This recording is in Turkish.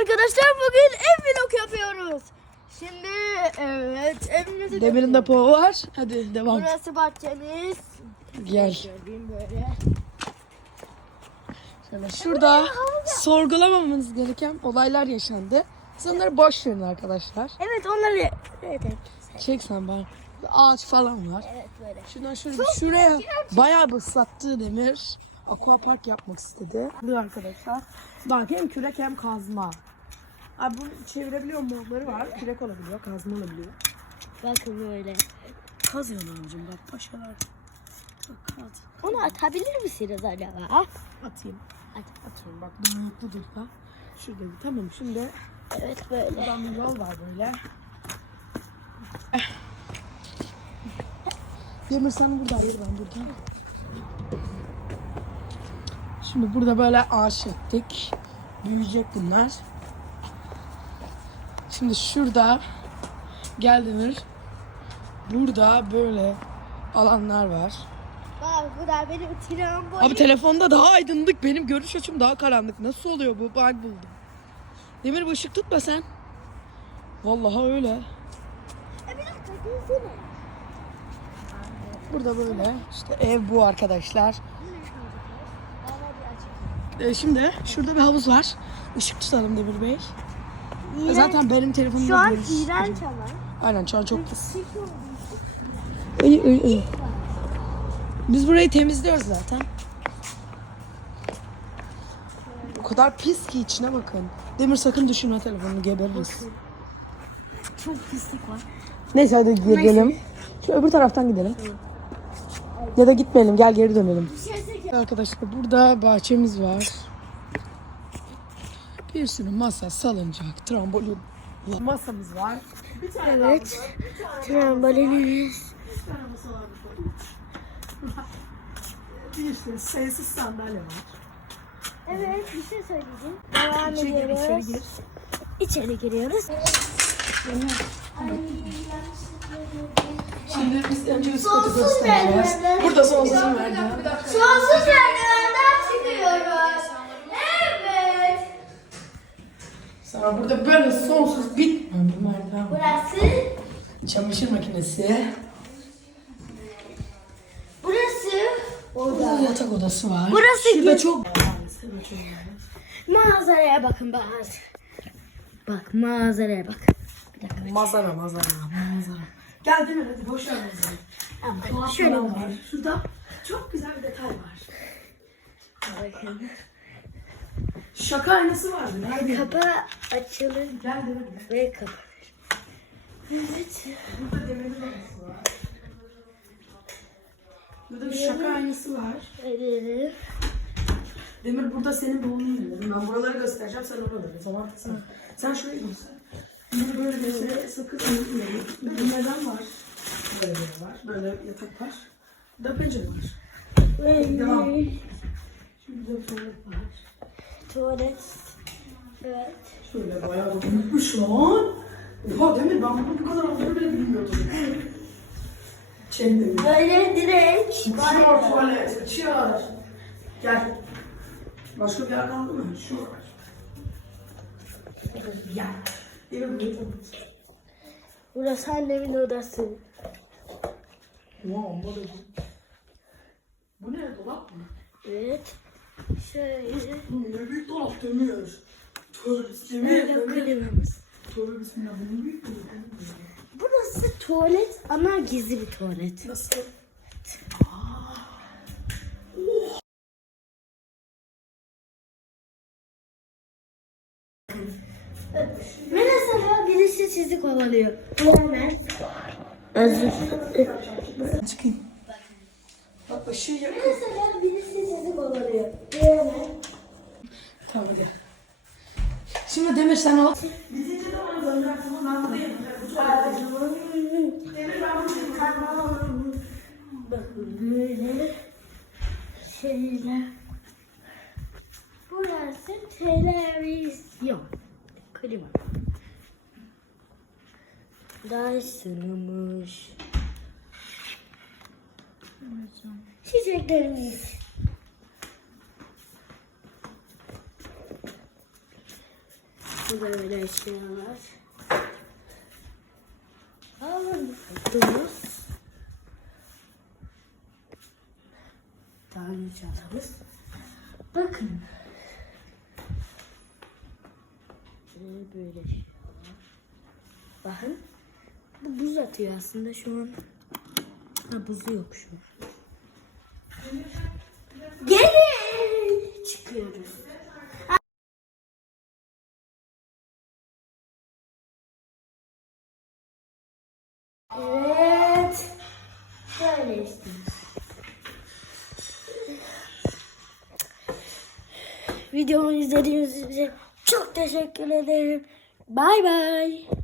arkadaşlar bugün ev vlog yapıyoruz. Şimdi evet evimizi Demir'in de poğu var. Hadi devam. Burası bahçemiz. Gel. Gördüğüm böyle. Şöyle şurada sorgulamamamız gereken olaylar yaşandı. Siz onları boş verin arkadaşlar. Evet onları evet. Çek sen bana. Ağaç falan var. Evet böyle. Şuradan şöyle şuraya bayağı bir ıslattı Demir. Aqua park yapmak istedi. Bu arkadaşlar. Bak hem kürek hem kazma. Abi bunu çevirebiliyor modları var. Kürek olabiliyor, kazma olabiliyor. Bakın böyle. Kazıyorlar abicim bak paşalar. Bak kaz. Onu atabilir misiniz acaba? Atayım. At. Atıyorum bak bu mutludur da. Şurada bir tamam şimdi Evet böyle. buradan bir yol var böyle. Demir sen burada hayır ben burada. Şimdi burada böyle ağaç ettik. Büyüyecek bunlar. Şimdi şurada gel Demir. Burada böyle alanlar var. Bak bu da benim trambolin. Abi telefonda daha aydınlık, benim görüş açım daha karanlık. Nasıl oluyor bu? Bug buldum. Demir bir ışık tutma sen. Vallahi öyle. E, bir dakika gelsene. Burada böyle işte ev bu arkadaşlar. Bir. Ee, şimdi şurada bir havuz var. Işık tutalım Demir Bey. E, Zaten benim telefonumda Şu an görüş- iğrenç ama. Aynen şu an çok pis. İyi. Biz burayı temizliyoruz zaten. O kadar pis ki içine bakın. Demir sakın düşürme telefonunu gebeririz. Çok pislik var. Neyse hadi gidelim. Şu öbür taraftan gidelim. Ya da gitmeyelim gel geri dönelim. Arkadaşlar burada bahçemiz var. Bir sürü masa, salıncak, trambolin. Masamız var. Evet. Trambolinimiz. Bir sürü sayısız sandalye var. Evet bir şey söyleyeceğim. Devam İçeri gir, içeri ediyoruz. gir. İçeri giriyoruz. Şimdi biz önce üst katı göstereceğiz. Burada sonsuz merdiven. Sonsuz merdivenden çıkıyoruz. Evet. Sonra burada böyle sonsuz bitmeyen bir merdiven var. Burası. Çamaşır makinesi. Burası. Burada yatak odası var. Burası Şurada çok Manzaraya bakın bak. Bak manzaraya bak. Mazara mazara mazara. Gel değil mi? Hadi boş ver mazara. Ama Şöyle var. Şurada çok güzel bir detay var. bakın. Şaka aynası vardı. Nerede? Kapı açılır Gel değil mi? ve kapanır. Evet. Burada demirli aynası var. Burada bir şaka aynası var. Evet. Demir burada senin indirdim. Ben buraları göstereceğim sen oraları. Tamam sen. Sen şuraya göster. Demir böyle şey sakın unutmayın. Bir neden var? Böyle bir var. Böyle yatak var. Pencere var. Devam. Şimdi de tuvalet var. Tuvalet. Evet. Şöyle bayağı büyükmüş lan. Oha Demir ben bunu bu kadar olduğunu bile bilmiyordum. Çek Demir. Böyle direkt. Çıkıyor tuvalet. Çıkıyor. Gel. Başka bir yer kaldı mı? Şu var. Gel. Burası annemin odası. Wow, bu da Bu ne? Dolap mı? Evet. Şöyle. Bu ne büyük dolap bismillah. Böyle Demir. klimamız. Tövbe bismillah. Bu ne büyük dolap. Burası tuvalet ama gizli bir tuvalet. Nasıl? Birisi sizi kovalıyor. Hemen. Özür. Çıkayım. Bak ışığı yakın. Mesela birisi sizi kovalıyor. Hemen. Tamam hadi. Şimdi Demir sen al. Bitince de. Ben buradayım. Bu tuvaletteyim. Demir ben buradayım. Tamam. Bakın böyle şeyler. Burası televizyon. Klima. Dyson'mış. Çiçeklerimiz. Bu da öyle eşyalar. Alın kutumuz. Tane çantamız. Bakın. Böyle eşyalar. Bakın. Bu buz atıyor aslında şu an. Ha buzu yok şu an. Geri çıkıyoruz. Evet. Böyle işte. Videomu izlediğiniz için çok teşekkür ederim. Bay bay.